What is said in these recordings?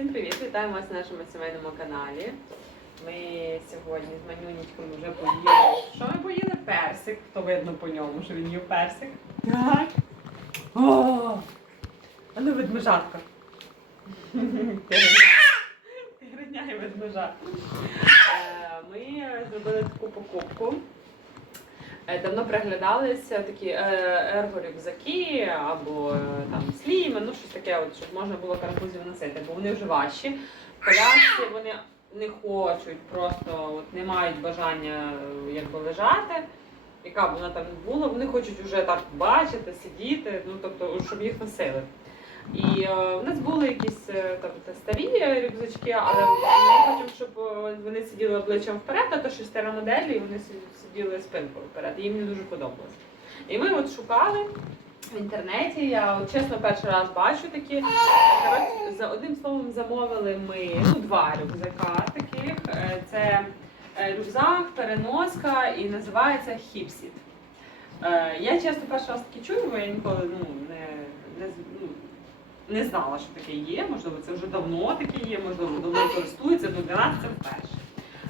Всім привіт! Вітаємо вас на нашому сімейному каналі. Ми сьогодні з манюнечками вже поїли. Що ми поїли? Персик. То видно по ньому, що він їв персик. Так. О! А ну ведмежатка. І ведмежа. Е, Ми зробили таку покупку. Е, Давно приглядалися такі е, ерго-рюкзаки або е, там сліми, ну щось таке, от, щоб можна було карапузів носити, бо вони вже важчі. Колясці вони не хочуть, просто от, не мають бажання якби лежати. Яка б вона там не була, вони хочуть вже так бачити, сидіти, ну тобто, щоб їх носили. І е, у нас були якісь е, там старі рюкзачки, але ми хочемо, щоб е, вони сиділи обличчям вперед, а то стара моделі, і вони сиділи спинкою вперед. І їм не дуже подобалось. І ми от шукали в інтернеті. Я чесно перший раз бачу такі. Коротше, за одним словом замовили ми ну, два рюкзака таких. Це рюкзак, переноска і називається Хіпсіт. Я чесно перший раз таки чую, бо я ніколи ну, не, не, ну, не знала, що таке є. Можливо, це вже давно таке є, можливо, давно користуються, ну для нас це вперше.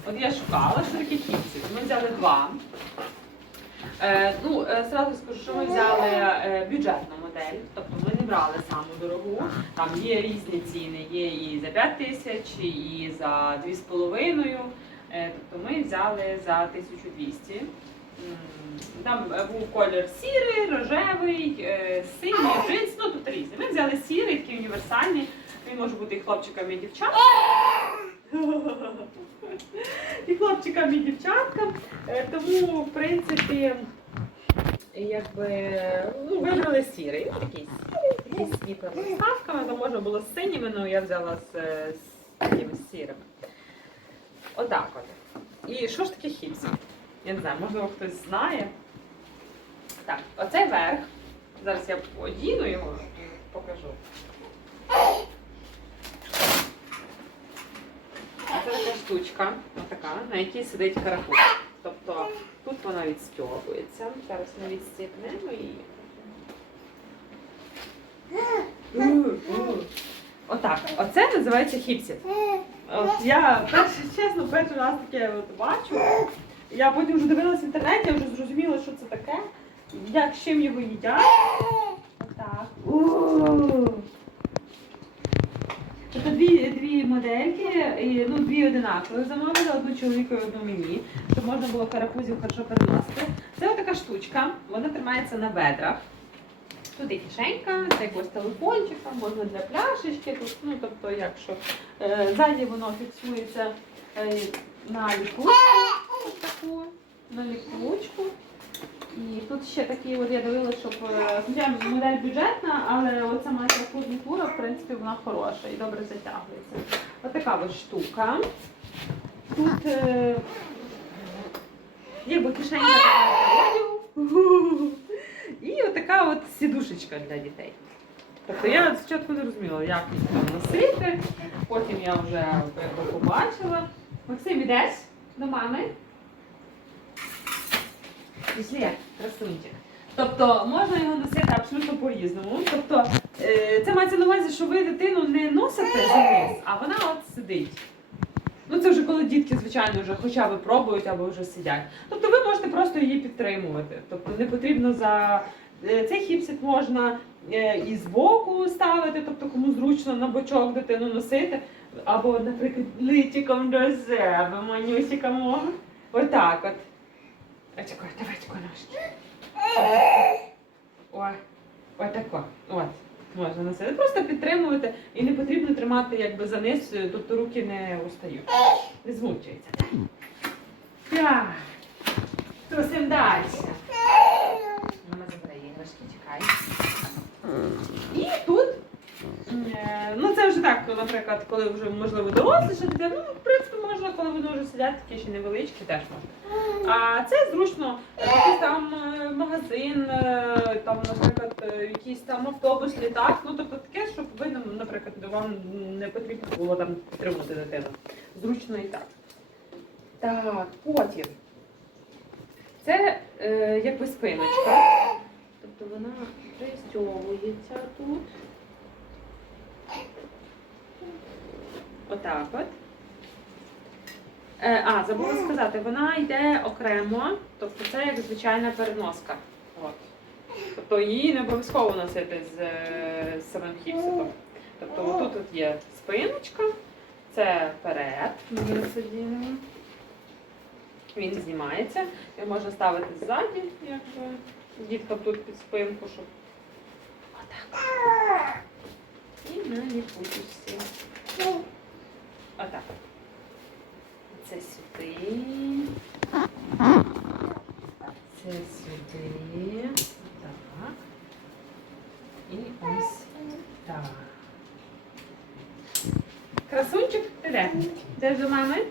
От я шукала, що таке. Ми взяли два. Е, ну, е, зразу скажу, що ми взяли е, бюджетну модель, тобто ми не брали саму дорогу. Там є різні ціни, є і за 5 тисяч, і за 2,5. Е, тобто ми взяли за 1200. Там е, був колір сірий, рожевий, е, синій, джинс, ну тут різні. Ми взяли сірий, такий універсальний. Він може бути і хлопчикам, і дівчаткам. І хлопчикам, і дівчаткам. Е, Тому, в принципі, якби ну, вибрали сірий. Ну, такий сірий, такий з світлими вставками, то можна було з синіми, але я взяла з, з такими сірими. Отак от. І що ж таке хіпсі? Я не знаю, можливо, хтось знає. Так, оцей верх. Зараз я одіну його і покажу. Це така штучка, отака, на якій сидить карапуз. Тобто тут вона відстьовується. Зараз ми відстіпнемо її. Отак. Оце називається хіпсі. От я перше, чесно, перший раз таке от бачу. Я потім вже дивилася в інтернеті, я вже зрозуміла, що це таке, як з чим його їдять. Отак. У. Тобто дві, дві модельки, ну, дві одинакові замовили, одну чоловіку і одну мені, щоб можна було карапузів хорошо переносити. Це така штучка, вона тримається на бедрах. Тут є кишенька, це якось телефончика, можна для пляшечки, тут, ну, тобто, якщо е, ззаді воно фіксується е, на ліпучку, ось таку, на ліпучку. І тут ще такі, от я дивилася, щоб е, модель бюджетна, але оця моя фурнітура, в принципі, вона хороша і добре затягується. Ось така ось штука. Тут е, якби кишенька для. І отака от сідушечка для дітей. Тобто я спочатку не розуміла, як їх там носити, потім я вже побачила. Максим, ідеш до мами? Пішли, красунчик. Тобто можна його носити абсолютно по-різному. Тобто е, це мається на увазі, що ви дитину не носите за низ, а вона от сидить. Ну це вже коли дітки, звичайно, вже хоча б пробують або вже сидять. Тобто ви можете просто її підтримувати. Тобто не потрібно за е, цей хіпсик можна е, і збоку ставити, тобто кому зручно на бочок дитину носити, або, наприклад, литиком до себе, манюсіка може. Отак от. Чекай, давай тако ножки. Ой, ой тако. От. Можна носити. Просто підтримувати і не потрібно тримати якби за низ, тобто руки не устають. Не змучується. Так. Трусим далі. Мама забирає іграшки, чекай. І тут. е, Ну, це вже так, наприклад, коли вже можливо доросліша дитина, ну, в принципі, можна, коли вони вже сидять, такі ще невеличкі, теж можна. А це зручно, якийсь там е, магазин, е, там, наприклад, е, якийсь там автобус, літак, ну тобто таке, щоб ви, наприклад, вам не потрібно було там підтримувати дитину. Зручно і так. Так, потім. Це е, якби спиночка. Тобто вона пристьовується тут. Отак от. Е, а, забула сказати, вона йде окремо, тобто це як звичайна переноска. От. Тобто її не обов'язково носити з, е, з самим хіпсиком. Тобто отут от є спиночка, це перед, зараз одінемо. Він знімається, його можна ставити ззаді, якби діткам тут під спинку, щоб отак. І на ліпучці. Отак. Це сюди. Це сюди. Так. І ось так. Красунчик, ти де? Де до мами?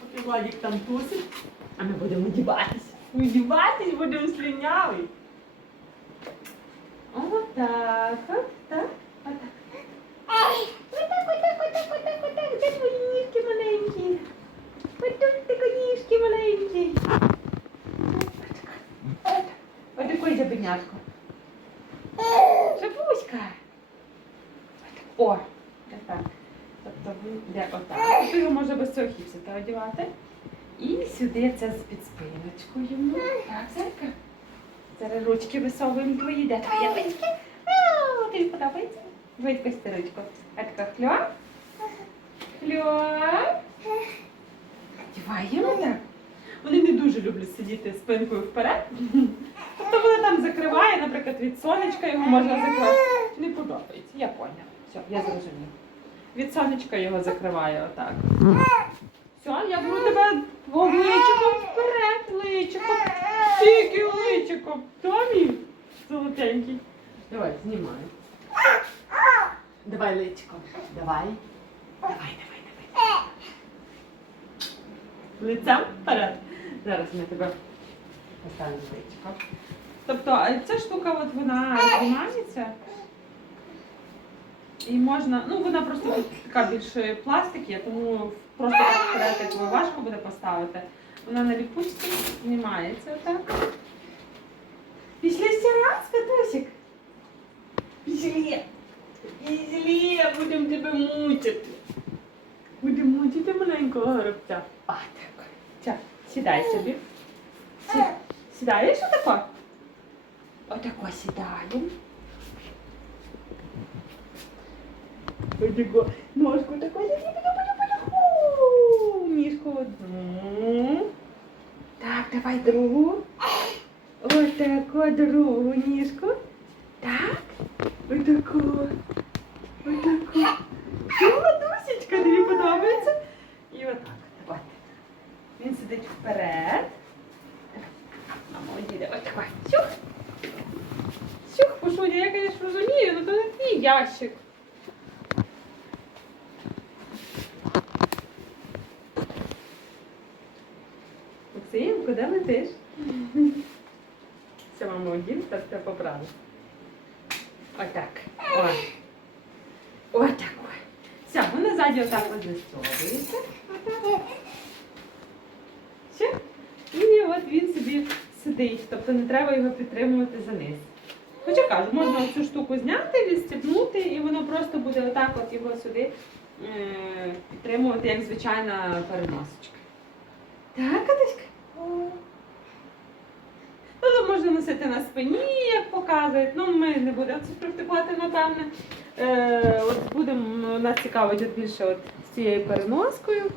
Поки Владик там тусить, а ми будемо одіватися. Одіватись будемо слінявий. Отак, от, так, отак. Отак, отак, отак, отак, отак. Де твої ніжки маленькі? Отут ти ніжки маленькі. Отакой забинятко. О, так. Тобто йде отак. Його можна без цього хіпсика одягати. І сюди це з під спиночку йому. Так, зайка. Зараз ручки висовуємо твої. Де твої ручки? Тобі подобається? Вийдь стеричку. А така хльоп. Хльоп. Одіваємо так. Вони не дуже люблять сидіти спинкою вперед. Тобто вона там закриває, наприклад, від сонечка його можна закривати. Не подобається. Я поняла. Все, я зрозуміла. Від сонечка його закриває отак. Все, я беру тебе личиком вперед, личиком. Тільки личиком. Томі, золотенький. Давай, знімай. Давай личиком. Давай. Давай, давай, давай. Лицем вперед. Зараз ми тебе поставимо личиком. Тобто ця штука, от вона знімається. І можна, ну вона просто така більше пластик є, тому просто так важко буде поставити. Вона на ліпучці знімається так. Пішли ще раз, Катусик. Пішли. Пішли, будемо тебе мучити. Будемо мучити маленького горобця. А, так. Ця, сідай собі. Сі, сідаєш отако? Отако сідаємо. Отако. Ножку таку Ніжку. Так, давай другу. Ось таку другу ніжку. Так. Отаку. Отаку. Що, Дусечка, тобі подобається? І отак. От. Він сидить вперед. Мама одійде. Отако. Сюх. Сюх, Пушуня, я, звісно, розумію, але то не твій ящик. Максим, куди летиш? Все, мама одів, так тебе поправив. Отак. О. Отак. Все, вони ззаді отак от застягуються. Все. І от він собі сидить, тобто не треба його підтримувати за низ. Хоча кажу, можна цю штуку зняти, відстібнути, і воно просто буде отак от його сюди е, підтримувати, як звичайна переносочка. Так, Катюшка? Ну, можна носити на спині, як показують. Ну, ми не будемо це практикувати, напевне. Е, от будемо, нас цікавить от більше от з цією переноскою.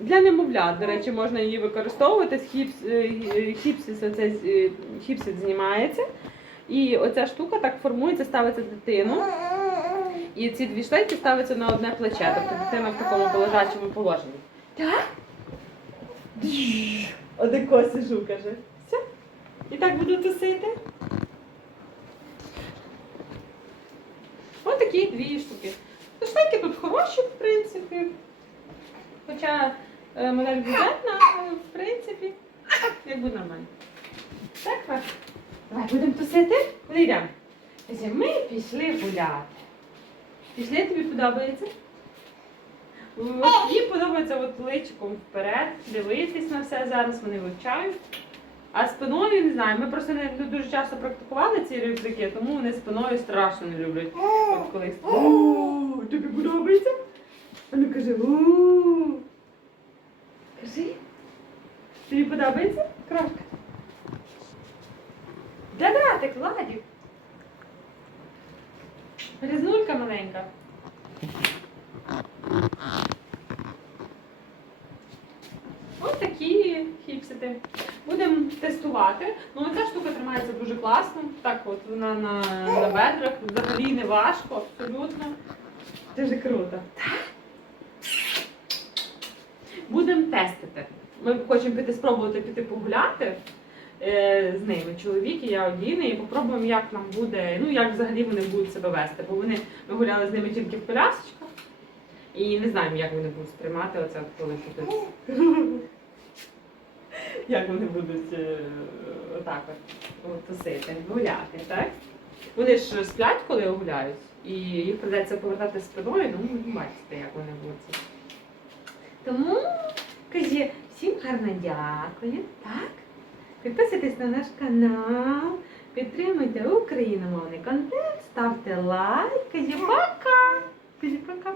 Для немовлят, до речі, можна її використовувати. Хіпс, е, е, хіпсис, оце, е, хіпсис знімається. І оця штука так формується, ставиться дитину. І ці дві шлейки ставляться на одне плече, тобто дитина в такому лежачому положенні. Так? Одеко сижу, каже. Все. І так буду тусити. Ось такі дві штуки. Шлейки тут хороші, в принципі. Хоча е, модель бюджетна, але в принципі, якби нормально. Так, Маш? Давай будемо тусити? Куди йдемо? Ми пішли гуляти. Пішли, тобі подобається? Їй подобається от личиком вперед, дивитись на все зараз, вони вивчають. А спиною не знаю. Ми просто не, дуже часто практикували ці рюкзаки, тому вони спиною страшно не люблять. От колись. О, тобі подобається? А ну кажи. «У». Кажи. Тобі подобається? Крошка. Да-да, ти кладів. Грізнулька маленька. Ось такі хіпсити. Будемо тестувати. Ну, ця штука тримається дуже класно. Так, от вона на, на бедрах взагалі не важко, абсолютно. Дуже круто. Будемо тестити. Ми хочемо піти спробувати піти погуляти е, з ними. Чоловік і я одіни, і попробуємо, як нам буде, ну як взагалі вони будуть себе вести. Бо вони ми гуляли з ними тільки в колясочках. І не знаємо, як вони будуть сприймати оце, коли будуть. Як вони будуть е, отак от, тусити, гуляти, так? Вони ж сплять, коли гуляють, і їх придеться повертати спиною, ну ви бачите, як вони будуть. Тому кажи всім гарно дякую, так? Підписуйтесь на наш канал, підтримуйте україномовний контент, ставте лайк, кажи пока! Кажи пока!